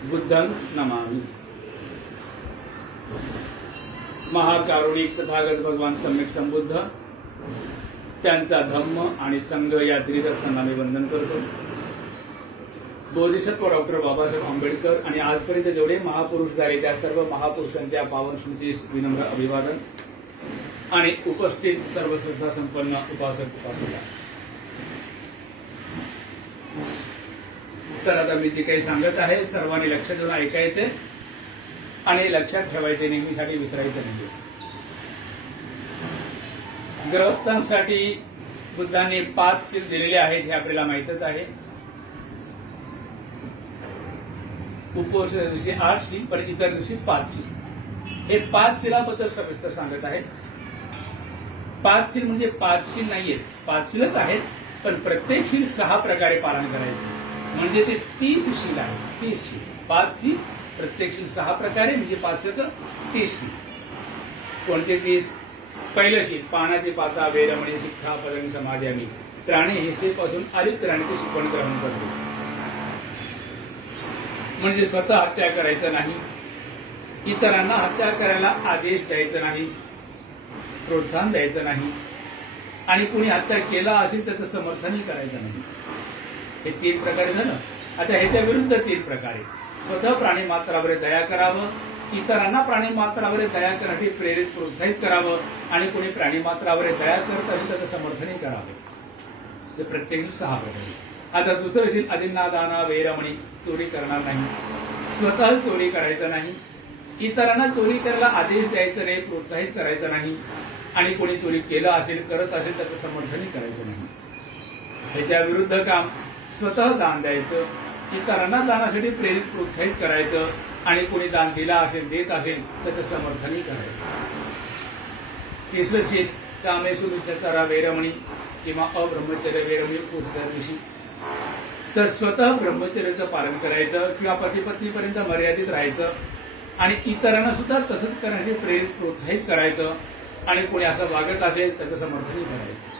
बुद्धं नमामि। महाकारुणिक तथागत भगवान सम्यक संबुद्ध। त्यांचा धम्म आणि संघ या त्रिरत्नांना मी वंदन करतो। बोधिसत्व डॉक्टर बाबासाहेब आंबेडकर आणि आजपर्यंत जेवढे महापुरुष झाले त्या सर्व महापुरुषांच्या पावन स्मृतीस विनम्र अभिवादन आणि उपस्थित सर्व श्रद्धा संपन्न उपासक उपासिका. तर आता मी जे काही सांगत आहे सर्वांनी लक्ष देऊन ऐकायचे आणि लक्षात ठेवायचे नेहमीसाठी विसरायचं नाही. ग्रहस्थांसाठी बुद्धांनी पाच सील दिलेले आहेत हे आपल्याला माहितच आहे. उपवासाच्या दिवशी आठ सील पण इतर दिवशी पाच सील. हे पाच शिलाबद्दल सविस्तर सांगत आहे पाच सील म्हणजे पाच सील नाहीयेत. पाच सीलच आहेत पण प्रत्येक सील सहा प्रकारे पालन करायचे. म्हणजे ते तीस शील आहे तीस शील पाच शील प्रत्येक शील सहा प्रकारे म्हणजे पाच तर तीस शील कोणते तीस? पहिलं शील पानाची पाता वेरमणी शिक्षा पदन समाधी आम्ही प्राणी हिस्सेपासून अलिप्त राहण्याची शिकवण ग्रहण करतो. म्हणजे स्वतः हत्या करायचं नाही. इतरांना हत्या करायला आदेश द्यायचा नाही. प्रोत्साहन द्यायचं नाही. आणि कुणी हत्या केला असेल त्याचं समर्थनही करायचं नाही. हे तीन प्रकारे झालं आता ह्याच्या विरुद्ध तीन प्रकारे स्वतः प्राणी मात्रावर दया करावं इतरांना प्राणी मात्रावर दया करण्यासाठी प्रेरित प्रोत्साहित करावं आणि कोणी प्राणी मात्रावर दया करत असेल त्याचं समर्थनही करावं. ते प्रत्येक सहा प्रकारे आता दुसरं असेल अधिन्ना दाना वेरमणी चोरी करणार नाही. स्वतः चोरी करायचं नाही. इतरांना चोरी करायला आदेश द्यायचा नाही प्रोत्साहित करायचं नाही. आणि कोणी चोरी केलं असेल करत असेल त्याचं समर्थनही करायचं नाही. ह्याच्या विरुद्ध काम स्वतः दान द्यायचं इतरांना दानासाठी प्रेरित प्रोत्साहित करायचं आणि कोणी दान दिला असेल देत असेल त्याचं समर्थनही करायचं. तिसरं शीत कामेशु विचारा वेरमणी किंवा अब्रह्मचर्य वेरमणी पोचत्या दिवशी. तर स्वतः ब्रह्मचर्याचं पालन करायचं किंवा पतीपत्नीपर्यंत मर्यादित राहायचं आणि इतरांना सुद्धा तसंच करण्यासाठी प्रेरित प्रोत्साहित करायचं आणि कोणी असं वागत असेल त्याचं समर्थनही करायचं.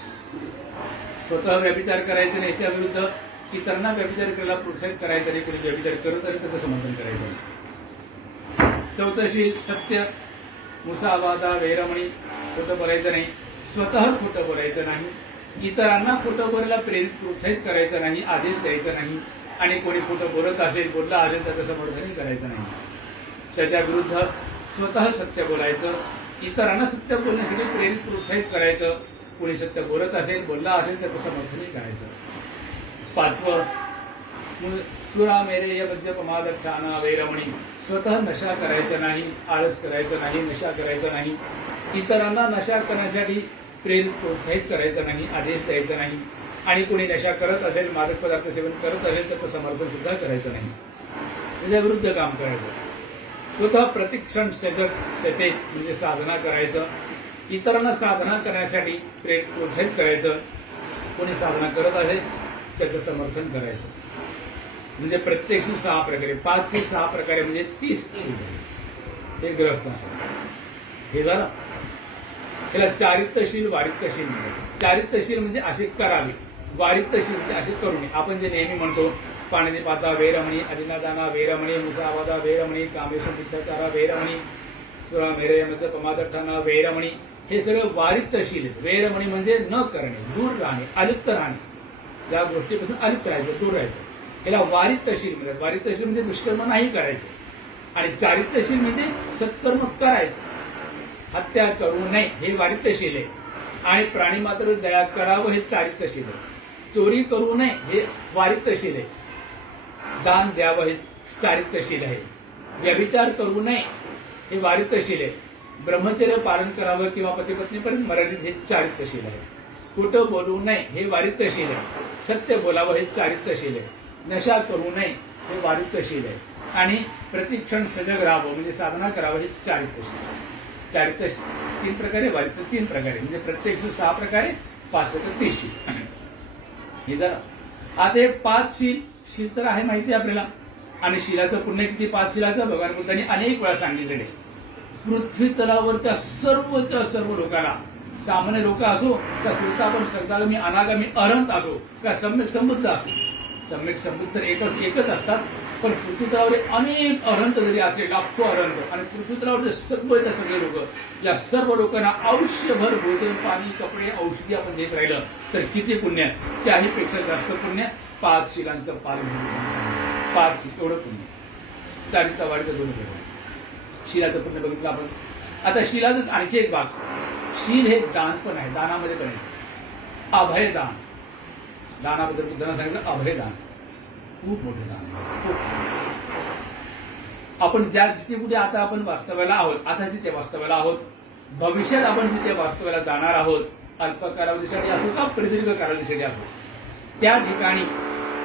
स्वतः व्यभिचार करायचं याच्या विरुद्ध की इतरांना व्यभिचार करायला प्रोत्साहित करायचं नाही कोणी व्यभिचार करत आणि त्याचं समर्थन करायचं नाही. चौथं सत्य मुसावादा वेरमणी खोटं बोलायचं नाही स्वतः खोटं बोलायचं नाही इतरांना खोटं बोलायला प्रेरित प्रोत्साहित करायचं नाही आदेश द्यायचा नाही आणि कोणी खोटं बोलत असेल बोलला असेल त्याचं समर्थनही करायचं नाही त्याच्या विरुद्ध स्वतः सत्य बोलायचं इतरांना सत्य बोलण्यासाठी प्रेरित प्रोत्साहित करायचं कोणी सत्य बोलत असेल बोलला असेल त्याचं समर्थनही करायचं पाचवं. चुरा मेरे या मध्य प्रमादठाना वैरमणी स्वतः नशा करायचा नाही आळस करायचं नाही नशा करायचा नाही. इतरांना नशा करण्यासाठी प्रेरित प्रोत्साहित करायचं नाही आदेश द्यायचा नाही. आणि कोणी नशा करत असेल मादक पदार्थ सेवन करत असेल तर समर्थन सुद्धा करायचं नाही. त्याच्या विरुद्ध काम करायचं. स्वतः प्रतिक्षण सजग सचेत म्हणजे साधना करायचं. इतरांना साधना करण्यासाठी प्रेरित प्रोत्साहित करायचं. कोणी साधना करत असेल त्याचं समर्थन करायचं. म्हणजे प्रत्येक सहा प्रकारे पाच ते सहा प्रकारे म्हणजे तीस हे ग्रहस्थांसाठी हे झालं. त्याला चारित्रशील वारित्रशील म्हणतात. चारित्रशील म्हणजे असे करावे. वारित्रशील म्हणजे असे करू नये आपण जे नेहमी म्हणतो पाण्याची पाता वेरमणी अधिनादाना वेरमणी मुसावादा वेरमणी कामेश्वर पिच्छाचारा वेरमणी सुरा मेरयमच पमादठ्ठाना वेरमणी. हे सगळं वारित्रशील वेरमणी म्हणजे न करणे दूर राहणे अलिप्त राहणे. या गोष्टीपासून अलिप्त राहायचं दूर राहायचं. याला वारितशील म्हणतात. वारितशील म्हणजे दुष्कर्म नाही करायचं. आणि चारित्र्यशील म्हणजे सत्कर्म करायचं. हत्या करू नये हे वारितशील आहे. आणि प्राणी मात्र दया करावं हे चारित्र्यशील आहे. चोरी करू नये हे वारितशील आहे. दान द्यावं हे चारित्र्यशील आहे. व्यभिचार करू नये हे वारितशील आहे. ब्रह्मचर्य पालन करावं किंवा पती पत्नीपर्यंत मर्यादित हे चारित्रशील आहे. कुठं बोलू नये हे वारित्र्यशील आहे. सत्य बोलावं हे चारित्र्यशील आहे. नशा करू नये हे वारित्र्यशील आहे. आणि प्रतिक्षण सजग राहावं म्हणजे साधना करावं हे चारित्र्यशील आहे. तीन प्रकारे वारित्र्य तीन प्रकारे. म्हणजे प्रत्येक सहा प्रकारे पाच तर तीस शील. हे जरा. आता हे पाच शील शील तर आहे माहिती आहे आपल्याला. आणि शिलाचं पुण्य किती? पाच शिलाचं? भगवान बुद्धांनी अनेक वेळा सांगितलेले पृथ्वी तलावरच्या सर्वच्या सर्व लोकांना सामान्य लोक असो का श्रोतापन संतागमी अनागामी अरंत असो का सम्यक समृद्ध असो. सम्यक संबुद्ध एकच एकच असतात. पण पृथ्वीतलावरील अनेक अरंत जरी असले लाखो अरंत आणि पृथ्वीतलावर सर्व येतात सगळे लोक या सर्व लोकांना आयुष्यभर भोजन पाणी कपडे औषधी आपण देत राहिलं तर किती पुण्य आहे? पेक्षा जास्त पुण्य पाच शिलांचं पालन पाच शिल एवढं पुण्य चारिता वाढतं दोन शिलाचं पुण्य बघितलं आपण. आता शिलाचंच आणखी एक भाग. शील हे दान पण आहे दानामध्ये पण आहे. अभय दान. दानाबद्दल बुद्धांना सांगितलं अभय दान. खूप मोठं दान. आपण ज्या जिथे कुठे आता आपण वास्तव्याला आहोत आता जिथे वास्तव्याला आहोत भविष्यात आपण जिथे वास्तव्याला जाणार आहोत अल्प कालावधीसाठी असो का प्रदीर्घ कालावधीसाठी असो त्या ठिकाणी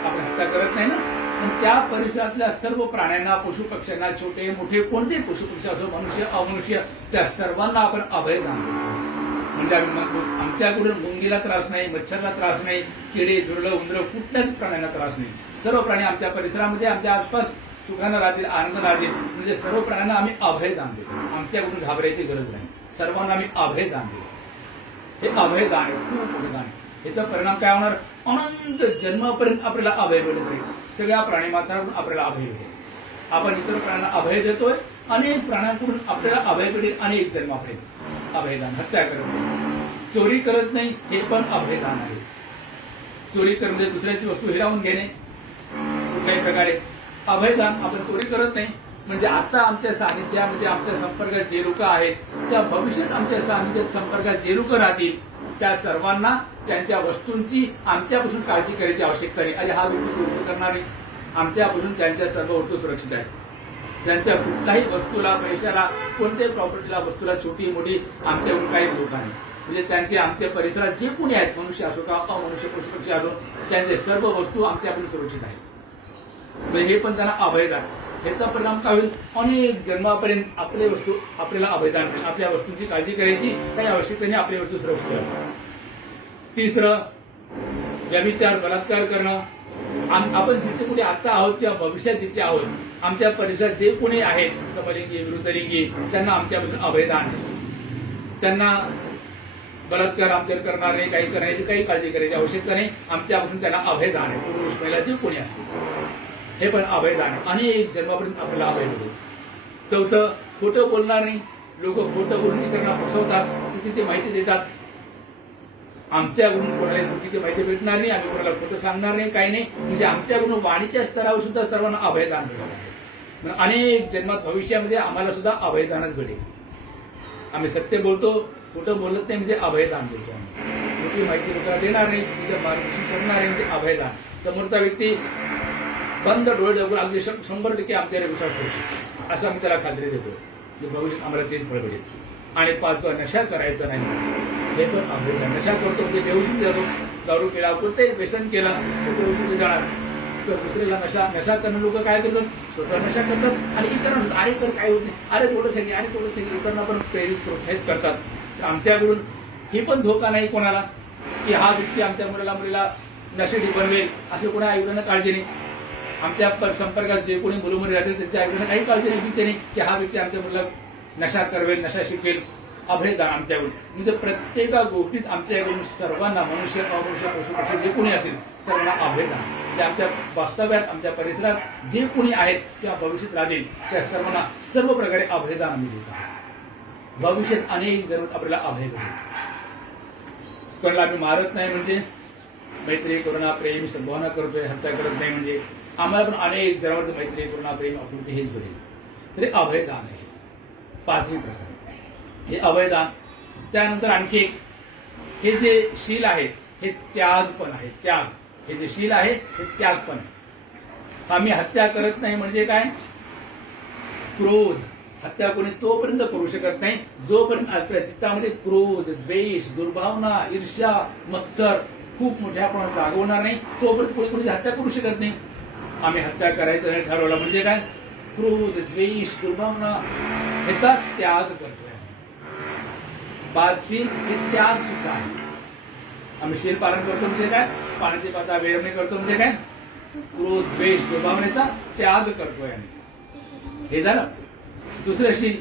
आपण हत्या करत नाही ना? पण त्या परिसरातल्या सर्व प्राण्यांना पशु पक्ष्यांना छोटे मोठे कोणते पशु पक्षी असो मनुष्य अमनुष्य त्या सर्वांना आपण अभय दान देतो. म्हणजे आम्ही म्हणतो आमच्याकडून मुंगीला त्रास नाही मच्छरला त्रास नाही किडे झुरळ उंदरं कुठल्याच प्राण्यांना त्रास नाही. सर्व प्राणी आमच्या परिसरामध्ये आमच्या आसपास सुखानं राहतील आनंद राहतील. म्हणजे सर्व प्राण्यांना आम्ही अभय दान देतो आमच्याकडून घाबरायची गरज नाही. सर्वांना आम्ही अभय दान देतो हे अभय दान आहे खूप मोठं दान आहे. याचा परिणाम काय होणार? अनंत जन्मापर्यंत आपल्याला अभय मिळत राहील. सगळ्या प्राणी आपल्याला अभय मिळेल आपण इतर प्राण्यांना अभय देतोय अनेक प्राण्यांकडून आपल्याला अभय मिळेल अनेक जन्मापर्यंत. अभयदान हत्या करत नाही. चोरी करत नाही हे पण अभयदान आहे. चोरी करून म्हणजे दुसऱ्याची वस्तू हिरावून घेणे. कुठल्याही प्रकारे अभयदान आपण चोरी करत नाही. म्हणजे आता आमच्या सानिध्यामध्ये आमच्या संपर्कात जे लोक आहेत त्या भविष्यात आमच्या सानिध्यात संपर्कात जे लोक राहतील त्या सर्वांना त्यांच्या वस्तूंची आमच्यापासून काळजी करायची आवश्यकता नाही. आणि हा व्यक्ती चोरी करणार नाही. आमच्यापासून त्यांच्या सर्व वस्तू सुरक्षित आहेत. त्यांच्या कुठल्याही वस्तूला पैशाला कोणत्याही प्रॉपर्टीला वस्तूला छोटी मोठी आमच्याकडून काही धोका नाही. म्हणजे त्यांचे आमच्या परिसरात जे कोणी आहेत मनुष्य असो का अमनुष्य पशु पक्षी असो त्यांचे सर्व वस्तू आमच्याकडून सुरक्षित आहेत. म्हणजे हे पण त्यांना अभयदान याचा परिणाम काय होईल? अनेक जन्मापर्यंत आपले वस्तू आपल्याला अभयदान मिळेल आपल्या वस्तूंची काळजी करायची काही आवश्यकता नाही वस्तू सुरक्षित तिसरं व्यभिचार बलात्कार करणं. आपण जिथे कुठे आता आहोत किंवा भविष्यात जिथे आहोत आमच्या परिसरात जे कोणी आहेत समलिंगी विरुद्धलिंगी त्यांना आमच्यापासून अभयदान त्यांना बलात्कार आमच्यावर करणार नाही काही करण्याची काही काळजी करायची आवश्यकता नाही. आमच्यापासून त्यांना अभयदान आहे पुरुष महिला जे कोणी असतील. हे पण अभयदान आहे. अनेक जन्मापर्यंत आपल्याला अभय मिळेल चौथं खोटं बोलणार नाही. लोक खोटं बोलून इतरांना फसवतात चुकीची माहिती देतात. आमच्याकडून कोणाला चुकीची माहिती भेटणार नाही आम्ही कोणाला खोटं सांगणार नाही काही नाही. म्हणजे आमच्याकडून वाणीच्या स्तरावर सुद्धा सर्वांना अभयदान भेटत आहे अनेक जन्मात भविष्यामध्ये आम्हाला सुद्धा अभयदानच भेटेल. आम्ही सत्य बोलतो खोटं बोलत नाही म्हणजे अभयदान देतो आम्ही. खोटी माहिती लोकांना देणार नाही चुकीचं मार्गदर्शन करणार नाही म्हणजे अभयदान समोरचा व्यक्ती बंद डोळे डबल अगदी शंभर टक्के आमच्यावर विश्वास ठेवू शकतो. असं आम्ही त्याला खात्री देतो. की भविष्यात आम्हाला तेच फळ भेटेल आणि पाचवा नशा करायचा नाही. हे पण आम्ही नशा करतो म्हणजे व्यवस्थित जातो दारू केला कोणतंही व्यसन केला तो बेहोशी जाणार. किंवा दुसऱ्याला नशा नशा करणं लोक काय करतात? स्वतः नशा करतात. आणि इतरांना अरे तर काय होत नाही. अरे थोडं सांगे अरे थोडं सांगे इतरांना पण प्रेरित प्रोत्साहित करतात. तर आमच्याकडून ही पण धोका नाही कोणाला की हा व्यक्ती आमच्या मुलाला मुलीला नशेडी बनवेल असे कोणा आयुधांना काळजी नाही. आमच्या संपर्काचे संपर्कात जे कोणी मुलं राहतील त्यांच्या आईकडे काही काळजी नाही भीती की हा व्यक्ती आमच्या मुलाला नशा करवेल नशा शिकेल अभयदान आमच्याकडून म्हणजे प्रत्येका गोष्टीत आमच्याकडून सर्वांना मनुष्य अमनुष्य पशु पक्षी जे कोणी असतील सर्वांना अभयदान. म्हणजे आमच्या वास्तव्यात आमच्या परिसरात जे कोणी आहेत किंवा भविष्यात राहतील त्या सर्वांना सर्व प्रकारे अभयदान आम्ही देत आहोत. भविष्यात अनेक जरूर आपल्याला अभय भेटेल. कोणाला आम्ही मारत नाही म्हणजे मैत्री करुणा प्रेम संभावना करतोय हत्या करत नाही म्हणजे आम्हाला पण अनेक जरावर मैत्री पूर्ण प्रेम आपुलकी हेच भेटेल तरी अभयदान आहे. पाचवी प्रकार. हे अभयदान त्यानंतर आणखी एक हे जे शील आहे हे त्याग पण आहे त्याग. हे जे शील आहे हे त्याग पण आहे. आम्ही हत्या करत नाही म्हणजे काय? क्रोध. हत्या कोणी तोपर्यंत करू शकत नाही जोपर्यंत आपल्या चित्तामध्ये क्रोध द्वेष दुर्भावना ईर्ष्या मत्सर खूप मोठ्या प्रमाणात जागवणार नाही तोपर्यंत कोणी कोणी हत्या करू शकत नाही. आम्ही हत्या करायचं नाही ठरवलं. म्हणजे काय? क्रोध द्वेष दुर्भावना ह्याचा त्याग करतोय बादशील हे त्याग सुद्धा आहे. आम्ही शील पालन करतो म्हणजे काय? पाण्याची पाता वेळवणी करतो म्हणजे काय? क्रोध द्वेष दुर्भावनेचा त्याग करतोय आम्ही. हे झालं. दुसरं शील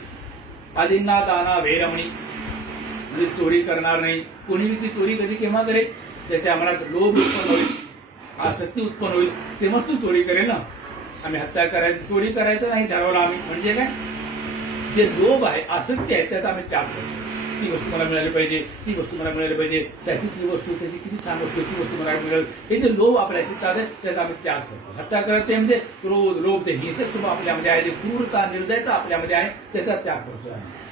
आदींना दाना वेरमणी. म्हणजे चोरी करणार नाही. कोणी ती चोरी कधी केव्हा करेल? त्याच्या मनात लोभ उत्पन्न होईल. आसक्ती उत्पन्न होईल. तेव्हाच तू चोरी करेल ना. आम्ही हत्या करायची चोरी करायचं नाही ठरवलं आम्ही. म्हणजे काय? जे लोभ आहे आसक्ती आहे त्याचा आम्ही त्याग करतो ती वस्तू मला मिळाली पाहिजे ती वस्तू मला मिळाली पाहिजे. त्याची ती वस्तू त्याची किती छान वस्तू ती वस्तू मला मिळेल. हे जे लोभ आपल्या चित्तात आहे त्याचा आम्ही त्याग करतो. हत्या करत ते म्हणजे क्रोध लोभ ते हिंसक स्वभाव आपल्यामध्ये आहे जे क्रूरता निर्दयता आपल्यामध्ये आहे त्याचा त्याग करतो आम्ही.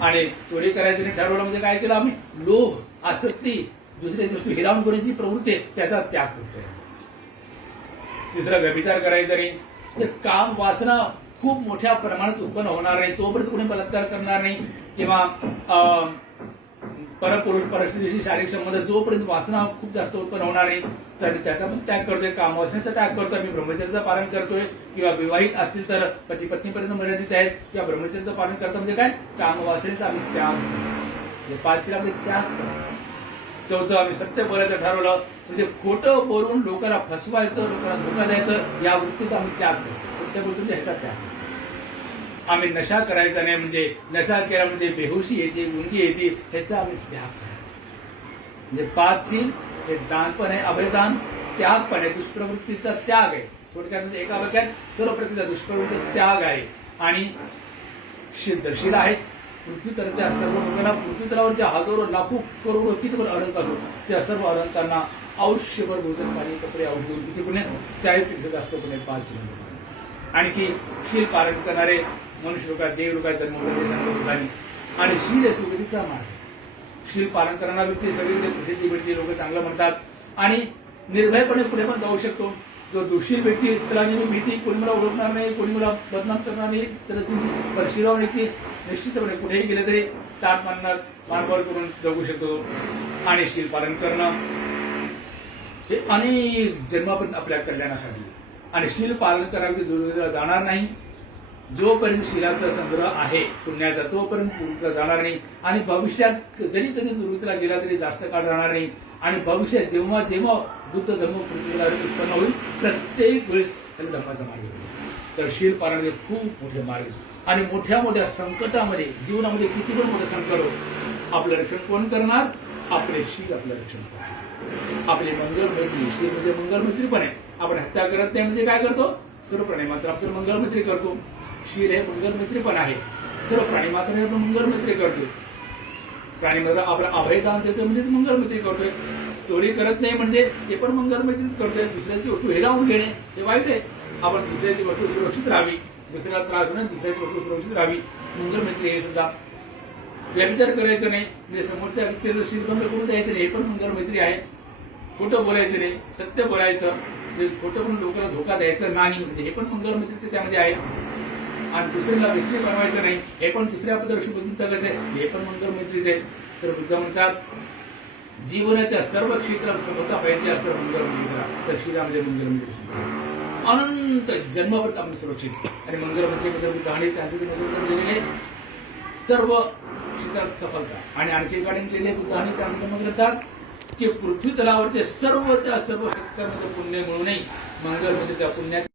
आणि चोरी करायचं नाही ठरवलं म्हणजे काय केलं आम्ही? लोभ आसक्ती दुसरी सृष्टी हिरावून करण्याची प्रवृत्ती आहे, त्याचा त्याग करतोय. तिसरा व्यभिचार करायचा नाही. तर काम वासना खूप मोठ्या प्रमाणात उत्पन्न होणार नाही. तोपर्यंत कोणी बलात्कार करणार नाही. किंवा अं, परपुरुष परिस्थितीशी शारीरिक संबंध जोपर्यंत वासना खूप जास्त उत्पन्न होणार नाही तर त्याचा पण त्याग करतोय. काम वासनेचा त्याग करतोय. मी ब्रह्मचर्याचं पालन करतोय. किंवा विवाहित असतील तर पती पत्नीपर्यंत मर्यादित आहेत. किंवा ब्रह्मचर्याचं पालन करतो म्हणजे काय? काम वासनेचा आम्ही त्याग पाचशे आम्ही त्याग करतो. चौथं आम्ही सत्य बोलायचं ठरवलं. म्हणजे खोटं बोलून लोकांना फसवायचं लोकांना धोका द्यायचं या वृत्तीचा आम्ही त्याग करतो सत्य बोलतो म्हणजे ह्याचा त्याग आम्ही नशा करायचा नाही म्हणजे नशा केला म्हणजे बेहोशी येते गुंगी येते ह्याचा आम्ही त्याग करायचा म्हणजे पाच सील हे दान पण आहे अभयदान त्याग पण आहे दुष्प्रवृत्तीचा त्याग आहे. थोडक्यात म्हणजे एका वाक्यात सर्व प्रकारचा दुष्प्रवृत्तीचा त्याग आहे. आणि शील आहेच. पृथ्वी तलाच्या सर्व लोकांना पृथ्वी हजारो लाखो करोडो कितीवर अडंक असो त्या सर्व अडंकांना आयुष्यभर भोजन पाणी कपडे औषध किती त्याही त्यापेक्षा जास्त पाच आणखी शील पालन करणारे मनुष्य लोक देव लोक जन्मले सांगत लोकांनी आणि शील हे सुगतीचा मार्ग शील पालन करणारा व्यक्ती सगळीकडे प्रसिद्धी भेटते लोक चांगलं म्हणतात. आणि निर्भयपणे पुढे पण जाऊ शकतो. जो दुशील व्यक्ती त्याला नेहमी भीती कोणी मला ओळखणार नाही कोणी मला बदनाम करणार नाही त्याची परशिराव नाही की निश्चितपणे कुठेही गेले तरी ताट मानणार मानवर करून जगू शकतो. आणि शील पालन करणं हे अनेक जन्मापर्यंत आपल्या कल्याणासाठी. आणि शील पालन करावी दुर्गतीला जाणार नाही. जोपर्यंत शिलाचा संग्रह आहे पुण्याचा तोपर्यंत दुर्गतीला जाणार नाही. आणि भविष्यात जरी कधी दुर्गतीला गेला तरी जास्त काळ राहणार नाही. आणि भविष्यात जेव्हा जेव्हा बुद्ध धर्म पृथ्वीला उत्पन्न होईल प्रत्येक वेळेस त्याला धर्माचा मार्ग तर शील पालन हे खूप मोठे मार्ग आहेत. आणि मोठ्या मोठ्या संकटामध्ये जीवनामध्ये किती पण मोठं संकट हो आपलं रक्षण कोण करणार? आपले शील आपलं रक्षण करणार. आपले मंगल मैत्री शील म्हणजे मंगल मैत्री पण आहे. आपण हत्या करत नाही म्हणजे काय करतो? सर्व प्राणी मात्र आपण मंगल मैत्री करतो. शील हे मंगल मैत्री पण आहे. सर्व प्राणी मात्र आपण मंगल मैत्री करतो. प्राणी मात्र आपलं अभयदान देतो म्हणजे मंगल मैत्री करतोय. चोरी करत नाही म्हणजे ते पण मंगल मैत्रीच करतोय. दुसऱ्याची वस्तू हिरावून घेणे हे वाईट आहे. आपण दुसऱ्याची वस्तू सुरक्षित राहावी. दुसऱ्याला त्रास होणे दुसऱ्याची वस्तू सुरक्षित राहावी. मंगल मैत्री हे सुद्धा. व्यभिचार करायचं नाही. म्हणजे समोरच्या व्यक्तीचं शिरबंद करून द्यायचं नाही हे पण मंगल मैत्री आहे. खोटं बोलायचं नाही सत्य बोलायचं. म्हणजे खोटं पण लोकांना धोका द्यायचा नाही म्हणजे हे पण मंगल मैत्रीचं त्यामध्ये आहे. आणि दुसऱ्याला व्यसनी बनवायचं नाही हे पण दुसऱ्याबद्दल शुभचिंतकच आहे. हे पण मंगल मैत्रीच आहे. तर बुद्ध म्हणतात जीवनाच्या सर्व क्षेत्रात समता पाहिजे असतं मंगल मंदिर तर शिलामध्ये मंगल मैत्री सुद्धा. अनंत जन्मावर आम्ही सुरक्षित. आणि मंगल मैत्रीबद्दल बुद्धाने त्यांचं ते मंगल सर्व क्षेत्रात सफलता. आणि आणखी गाणी लिहिले गाणी त्यामध्ये म्हणतात की पृथ्वी तलावरचे सर्व त्या सर्व शेतकऱ्यांचं पुण्य मिळूनही मंगल म्हणजे त्या पुण्यात